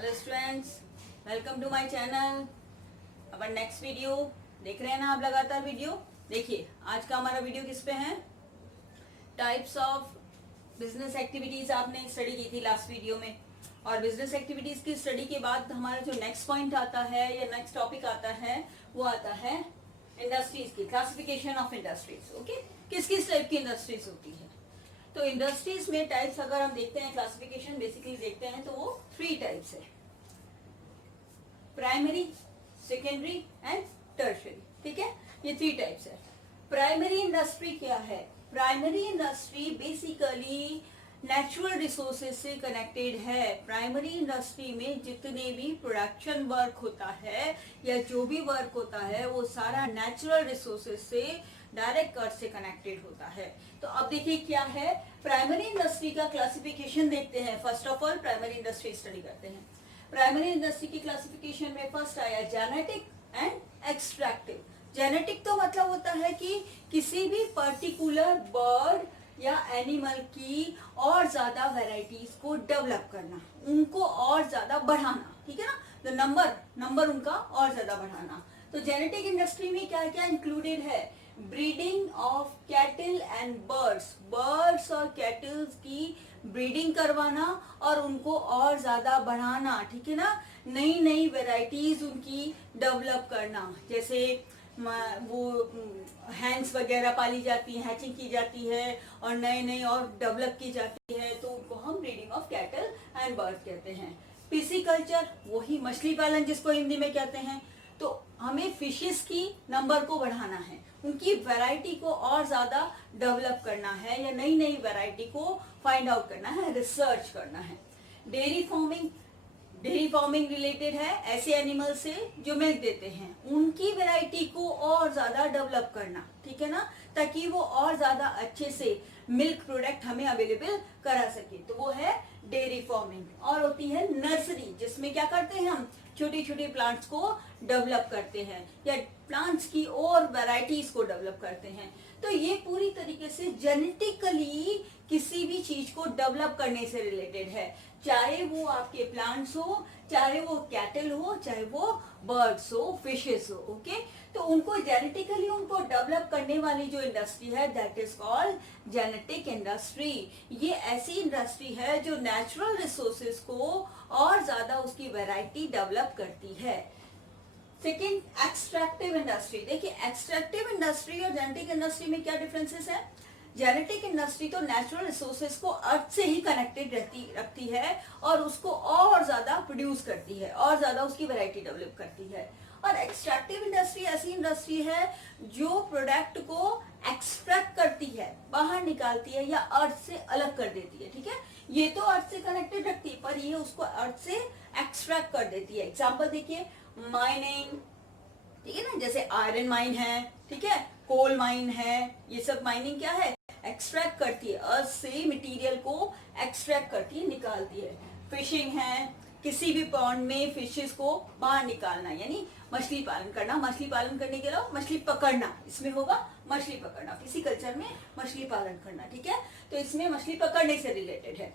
Hello students, welcome to my channel. अपन next video देख रहे हैं ना आप लगातार वीडियो। देखिए आज का हमारा वीडियो किस पे है, टाइप्स ऑफ बिजनेस एक्टिविटीज आपने स्टडी की थी लास्ट वीडियो में। और बिजनेस एक्टिविटीज की स्टडी के बाद हमारा जो नेक्स्ट पॉइंट आता है या नेक्स्ट टॉपिक आता है वो आता है इंडस्ट्रीज की, क्लासिफिकेशन ऑफ इंडस्ट्रीज। ओके, किस किस टाइप की इंडस्ट्रीज होती है। तो इंडस्ट्रीज में टाइप्स अगर हम देखते हैं, क्लासिफिकेशन बेसिकली देखते हैं तो वो 3 टाइप्स है, प्राइमरी, सेकेंडरी एंड टर्शियरी। ठीक है, ये 3 टाइप्स है। प्राइमरी इंडस्ट्री क्या है? Primary industry basically natural resources से कनेक्टेड है। प्राइमरी इंडस्ट्री में जितने भी प्रोडक्शन वर्क होता है या जो भी वर्क होता है वो सारा नेचुरल रिसोर्सेज से डायरेक्ट अर्थ से कनेक्टेड होता है। तो अब देखिए क्या है, प्राइमरी इंडस्ट्री का क्लासिफिकेशन देखते हैं। First of all primary industry study करते हैं। प्राइमरी इंडस्ट्री की क्लासिफिकेशन में फर्स्ट आया जेनेटिक एंड एक्सट्रैक्टिव। जेनेटिक तो मतलब होता है कि किसी भी पर्टिकुलर बर्ड या एनिमल की और ज्यादा वेराइटीज को डेवलप करना, उनको और ज्यादा बढ़ाना। ठीक है ना, तो नंबर उनका और ज्यादा बढ़ाना। तो जेनेटिक इंडस्ट्री में क्या क्या इंक्लूडेड है? Breeding of cattle and birds और कैटल्स की ब्रीडिंग करवाना और उनको और ज्यादा बढ़ाना। ठीक है ना, नई नई वेराइटीज उनकी डेवलप करना। जैसे वो हैंड्स वगैरह पाली जाती है, हैचिंग की जाती है और नए नए और डेवलप की जाती है, तो उनको हम breeding of cattle and birds कहते हैं। पिसिकल्चर, वही मछली पालन जिसको हिंदी में कहते हैं। तो हमें फिशेस की नंबर को बढ़ाना है, उनकी वैरायटी को और ज्यादा डेवलप करना है या नई नई वैरायटी को फाइंड आउट करना है, रिसर्च करना है। डेयरी फार्मिंग रिलेटेड है ऐसे एनिमल से जो मिल्क देते हैं, उनकी वैरायटी को और ज्यादा डेवलप करना। ठीक है ना, ताकि वो और ज्यादा अच्छे से मिल्क प्रोडक्ट हमें अवेलेबल करा सके, तो वो है डेयरी फार्मिंग। और होती है नर्सरी, जिसमें क्या करते हैं हम छोटी छोटी प्लांट्स को डेवलप करते हैं या प्लांट्स की और वैरायटीज को डेवलप करते हैं। तो ये पूरी तरीके से जेनेटिकली किसी भी चीज को डेवलप करने से रिलेटेड है, चाहे वो आपके प्लांट्स हो, चाहे वो कैटल हो, चाहे वो बर्ड्स हो, फिशेस हो। ओके, तो उनको जेनेटिकली उनको डेवलप करने वाली जो इंडस्ट्री है that is called genetic industry. ये ऐसी इंडस्ट्री है जो नेचुरल रिसोर्सेज को और ज्यादा उसकी वैरायटी डेवलप करती है। Second, extractive industry. देखिए एक्सट्रैक्टिव इंडस्ट्री और जेनेटिक इंडस्ट्री में क्या डिफरेंसेस है? जेनेटिक इंडस्ट्री तो नेचुरल रिसोर्सेज को अर्थ से ही कनेक्टेड रखती है और उसको और ज्यादा प्रोड्यूस करती है, और ज्यादा उसकी वैरायटी डेवलप करती है। और एक्सट्रैक्टिव इंडस्ट्री ऐसी इंडस्ट्री है जो प्रोडक्ट को एक्सट्रैक्ट करती है, बाहर निकालती है या अर्थ से अलग कर देती है। ठीक है, ये तो अर्थ से कनेक्टेड रखती है पर ये उसको अर्थ से एक्सट्रैक्ट कर देती है। एग्जाम्पल देखिए, माइनिंग, ठीक है ना, जैसे आयरन माइन है, ठीक है, कोल माइन है, ये सब माइनिंग क्या है? एक्सट्रैक्ट करती है, अर्थ से मटेरियल को एक्सट्रैक्ट करती है, निकालती है। फिशिंग है, किसी भी पॉन्ड में फिशेस को बाहर निकालना, यानी मछली पालन करना। मछली पालन करने के अलावा मछली पकड़ना, इसमें होगा मछली पकड़ना। किसी कल्चर में मछली पालन करना, ठीक है, तो इसमें मछली पकड़ने से रिलेटेड है।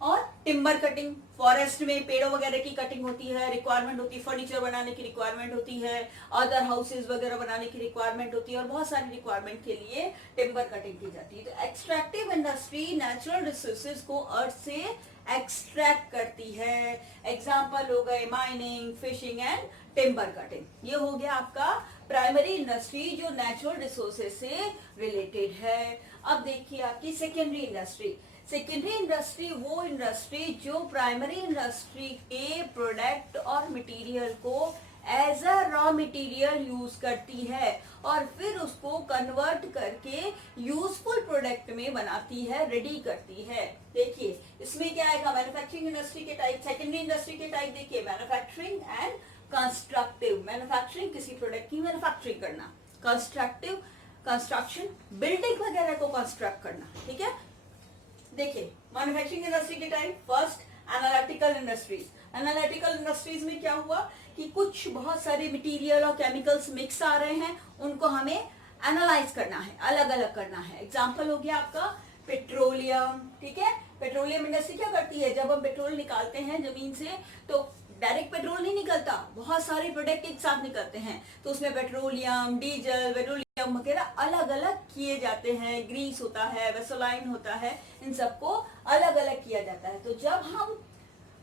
और टिम्बर कटिंग, फॉरेस्ट में पेड़ों वगैरह की कटिंग होती है, रिक्वायरमेंट होती है, फर्नीचर बनाने की रिक्वायरमेंट होती है, अदर हाउसेज वगैरह बनाने की रिक्वायरमेंट होती है और बहुत सारी रिक्वायरमेंट के लिए टिम्बर कटिंग की जाती है। तो एक्सट्रैक्टिव इंडस्ट्री नेचुरल रिसोर्सेज को अर्थ से एक्सट्रैक्ट करती है। एग्जाम्पल हो गए mining, fishing and timber cutting. ये हो गया आपका प्राइमरी इंडस्ट्री जो नेचुरल रिसोर्सेज से रिलेटेड है। अब देखिए आपकी सेकेंडरी इंडस्ट्री। सेकेंडरी इंडस्ट्री वो इंडस्ट्री जो प्राइमरी इंडस्ट्री के प्रोडक्ट और मटेरियल को as a raw material use करती है और फिर उसको कन्वर्ट करके यूजफुल प्रोडक्ट में बनाती है, रेडी करती है। देखिए इसमें क्या आएगा, मैन्युफैक्चरिंग इंडस्ट्री के टाइप, सेकेंडरी इंडस्ट्री के टाइप देखिए, मैन्युफैक्चरिंग एंड कंस्ट्रक्टिव। मैन्युफैक्चरिंग, किसी प्रोडक्ट की मैन्युफैक्चरिंग करना, कंस्ट्रक्टिव, कंस्ट्रक्शन, बिल्डिंग वगैरह को कंस्ट्रक्ट करना। ठीक है, देखिए मैन्युफैक्चरिंग इंडस्ट्री के type, first analytical industries. Analytical industries में क्या हुआ कि कुछ बहुत सारे मटेरियल और केमिकल्स मिक्स आ रहे हैं, उनको हमें एनालाइज करना है, अलग अलग करना है। एग्जांपल हो गया आपका पेट्रोलियम, ठीक है, पेट्रोलियम इंडस्ट्री क्या करती है, जब हम पेट्रोल निकालते हैं जमीन से तो डायरेक्ट पेट्रोल नहीं निकलता, बहुत सारे प्रोडक्ट एक साथ निकलते हैं, तो उसमें पेट्रोलियम, डीजल, पेट्रोलियम वगैरह अलग अलग किए जाते हैं, ग्रीस होता है, वेसोलाइन होता है, इन सबको अलग अलग किया जाता है। तो जब हम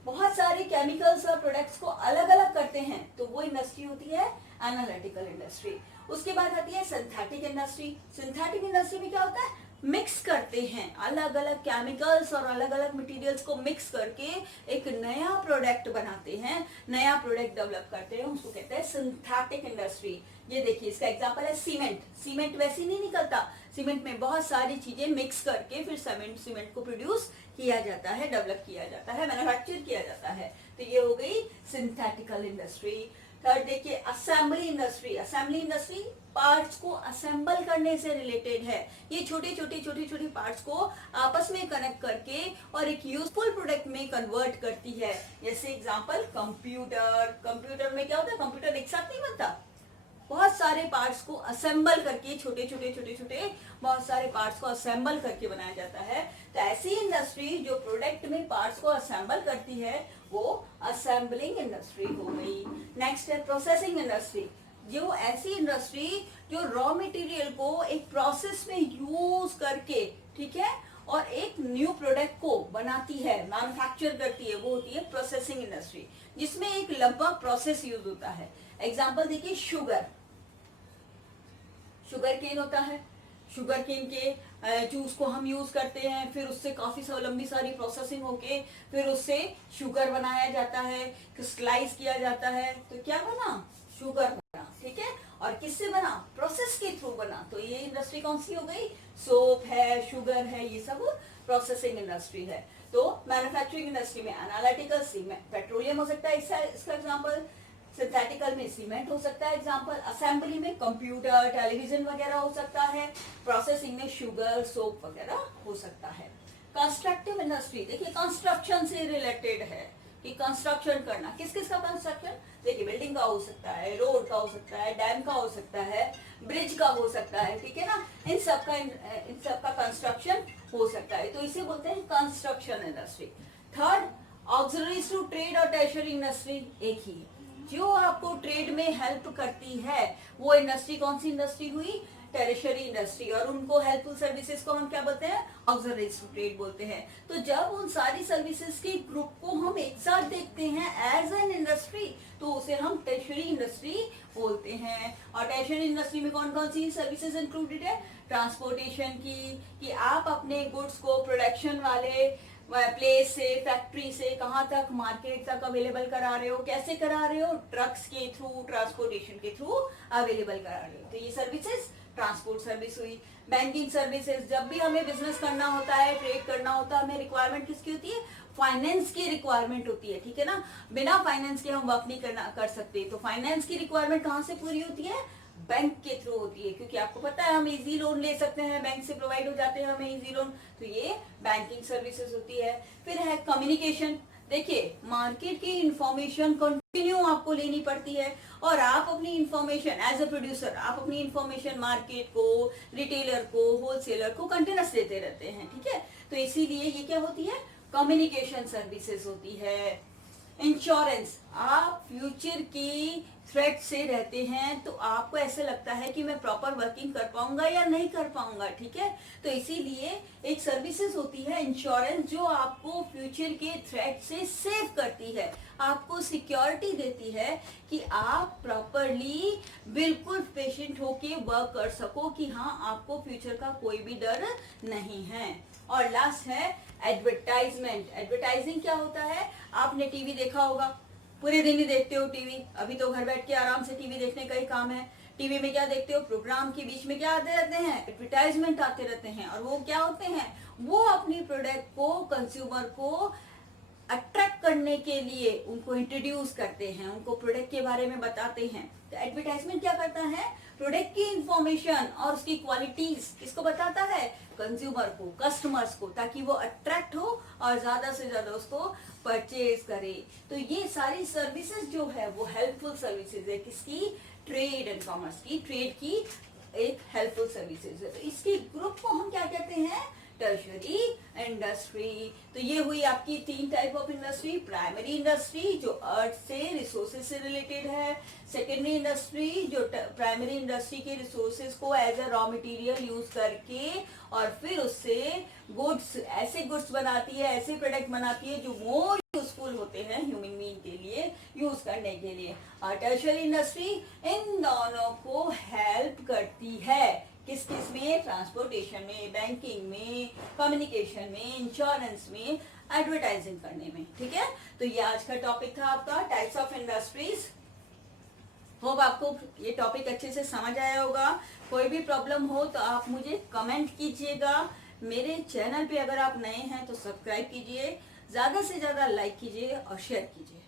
बहुत सारे केमिकल्स और प्रोडक्ट्स को अलग अलग करते हैं तो वो इंडस्ट्री होती है एनालिटिकल इंडस्ट्री। उसके बाद आती है सिंथेटिक इंडस्ट्री। सिंथेटिक इंडस्ट्री में क्या होता है, मिक्स करते हैं अलग अलग केमिकल्स और अलग अलग मटेरियल्स को मिक्स करके एक नया प्रोडक्ट बनाते हैं, नया प्रोडक्ट डेवलप करते हैं, उसको कहते हैं सिंथेटिक इंडस्ट्री। ये देखिए इसका एग्जांपल है सीमेंट। सीमेंट वैसे ही नहीं निकलता, सीमेंट में बहुत सारी चीजें मिक्स करके फिर सीमेंट को प्रोड्यूस किया जाता है, डेवलप किया जाता है, मैन्युफैक्चर किया जाता है। तो ये हो गई सिंथेटिकल इंडस्ट्री। थर्ड देखिए assembly industry. Assembly industry parts को असेंबल करने से रिलेटेड है। ये छोटे छोटे पार्ट्स को आपस में कनेक्ट करके और एक यूजफुल प्रोडक्ट में कन्वर्ट करती है। जैसे एग्जांपल कंप्यूटर। कंप्यूटर में क्या होता है, कंप्यूटर एक साथ नहीं बनता, बहुत सारे पार्ट्स को असेंबल करके छोटे छोटे बहुत सारे पार्ट्स को असेंबल करके बनाया जाता है। तो ऐसी इंडस्ट्री जो प्रोडक्ट में पार्ट्स को असेंबल करती है वो असेंबलिंग इंडस्ट्री हो गई। नेक्स्ट है प्रोसेसिंग इंडस्ट्री। जो ऐसी इंडस्ट्री जो रॉ मटेरियल को एक प्रोसेस में यूज करके, ठीक है, और एक न्यू प्रोडक्ट को बनाती है, मैन्युफैक्चर करती है, वो होती है प्रोसेसिंग इंडस्ट्री, जिसमें एक लंबा प्रोसेस यूज होता है। एग्जांपल देखिए शुगर केन होता है, शुगर केन के जूस को हम यूज करते हैं, फिर उससे काफी लंबी सारी प्रोसेसिंग होके फिर उससे शुगर बनाया जाता है, क्रिस्टलाइज किया जाता है, तो क्या बना, शुगर बना, ठीक है। और किससे बना, प्रोसेस के थ्रू बना। तो ये इंडस्ट्री कौन सी हो गई, सोप है, शुगर है, ये सब प्रोसेसिंग इंडस्ट्री है। तो मैन्युफैक्चरिंग इंडस्ट्री में एनालिटिकल सीमेंट, पेट्रोलियम हो सकता है इसका एग्जाम्पल, सिंथेटिकल में सीमेंट हो सकता है एग्जांपल, असेंबली में कंप्यूटर, टेलीविजन वगैरह हो सकता है, प्रोसेसिंग में शुगर, सोप वगैरह हो सकता है। कंस्ट्रक्टिव इंडस्ट्री देखिए कंस्ट्रक्शन से रिलेटेड है कि कंस्ट्रक्शन करना, किस किस का कंस्ट्रक्शन, देखिए बिल्डिंग का हो सकता है, रोड का हो सकता है, डैम का हो सकता है, ब्रिज का हो सकता है, ठीक है ना, इन सब का कंस्ट्रक्शन हो सकता है, तो इसे बोलते हैं construction industry. Third auxiliaries to trade और टर्शियरी इंडस्ट्री एक ही है, जो आपको ट्रेड में हेल्प करती है वो इंडस्ट्री कौन सी इंडस्ट्री हुई, टेरिशरी इंडस्ट्री, और उनको हेल्पफुल सर्विसेज को हम क्या बोलते हैं, ऑक्सिलरीज टू ट्रेड बोलते हैं। तो जब उन सारी सर्विसेज के ग्रुप को हम एक साथ देखते हैं एज एन इंडस्ट्री तो उसे हम टेरिशरी इंडस्ट्री बोलते हैं। और टेरिशरी इंडस्ट्री में कौन कौन सी सर्विसेज इंक्लूडेड है, ट्रांसपोर्टेशन की, कि आप अपने गुड्स को प्रोडक्शन वाले प्लेस से, फैक्ट्री से कहाँ तक, मार्केट तक अवेलेबल करा रहे हो, कैसे करा रहे हो, ट्रक्स के थ्रू, ट्रांसपोर्टेशन के थ्रू अवेलेबल करा रहे हो, तो ये सर्विसेज ट्रांसपोर्ट सर्विस हुई। बैंकिंग सर्विसेज, जब भी हमें बिजनेस करना होता है, ट्रेड करना होता है, हमें रिक्वायरमेंट किसकी होती है, फाइनेंस की रिक्वायरमेंट होती है, ठीक है ना, बिना फाइनेंस के हम वर्क नहीं कर सकते, तो फाइनेंस की रिक्वायरमेंट कहाँ से पूरी होती है, बैंक के थ्रू होती है, क्योंकि आपको पता है हम इजी लोन ले सकते हैं, बैंक से प्रोवाइड हो जाते हैं हमें इजी लोन, तो ये बैंकिंग सर्विसेज होती है। फिर है कम्युनिकेशन, देखिए मार्केट की इंफॉर्मेशन कंटिन्यू आपको लेनी पड़ती है, और आप अपनी इंफॉर्मेशन एज अ प्रोड्यूसर, आप अपनी इंफॉर्मेशन मार्केट को, रिटेलर को, होलसेलर को कंटिन्यूस देते रहते हैं, ठीक है, तो इसीलिए ये क्या होती है, कम्युनिकेशन सर्विसेज होती है। इंश्योरेंस, आप फ्यूचर की थ्रेट से रहते हैं तो आपको ऐसे लगता है कि मैं प्रॉपर वर्किंग कर पाऊंगा या नहीं कर पाऊंगा, ठीक है, तो इसीलिए एक सर्विसेज होती है इंश्योरेंस जो आपको फ्यूचर के थ्रेट से सेव करती है, आपको सिक्योरिटी देती है कि आप प्रॉपरली बिल्कुल पेशेंट होके वर्क कर सको, कि हाँ आपको फ्यूचर का कोई भी डर नहीं है। और लास्ट है एडवर्टाइजमेंट। एडवर्टाइजिंग क्या होता है, आपने टीवी देखा होगा, पूरे दिन ही देखते हो टीवी, अभी तो घर बैठ के आराम से टीवी देखने का ही काम है, टीवी में क्या देखते हो, प्रोग्राम के बीच में क्या आते रहते हैं, एडवर्टाइजमेंट आते रहते हैं, और वो क्या होते हैं, वो अपनी प्रोडक्ट को कंज्यूमर को अट्रैक्ट करने के लिए उनको इंट्रोड्यूस करते हैं, उनको प्रोडक्ट के बारे में बताते हैं। तो एडवर्टाइजमेंट क्या करता है, प्रोडक्ट की इंफॉर्मेशन और उसकी क्वालिटीज किसको बताता है, कंज्यूमर को, कस्टमर्स को, ताकि वो अट्रैक्ट हो और ज्यादा से ज्यादा उसको परचेज करे। तो ये सारी सर्विसेज जो है वो हेल्पफुल सर्विसेज है, किसकी, ट्रेड एंड कॉमर्स की, ट्रेड की एक हेल्पफुल सर्विसेज है। तो इसके ग्रुप को हम क्या कहते हैं, टर्शरी इंडस्ट्री। तो ये हुई आपकी 3 type of industry. Primary industry जो अर्थ से रिसोर्सेज से रिलेटेड है, सेकेंडरी इंडस्ट्री जो प्राइमरी इंडस्ट्री के रिसोर्सेज को as a raw material use करके और फिर उससे गुड्स, ऐसे गुड्स बनाती है, ऐसे प्रोडक्ट बनाती है जो मोर यूजफुल होते हैं ह्यूमन बीइंग के लिए यूज करने के लिए। और टर्शियरी इंडस्ट्री इन दोनों को हेल्प करती है किस किस में, ट्रांसपोर्टेशन में, बैंकिंग में, कम्युनिकेशन में, इंश्योरेंस में, एडवर्टाइजिंग करने में। ठीक है, तो ये आज का टॉपिक था आपका टाइप्स ऑफ इंडस्ट्रीज। होप आपको ये टॉपिक अच्छे से समझ आया होगा। कोई भी प्रॉब्लम हो तो आप मुझे कमेंट कीजिएगा। मेरे चैनल पे अगर आप नए हैं तो सब्सक्राइब कीजिए, ज्यादा से ज्यादा लाइक कीजिए और शेयर कीजिए।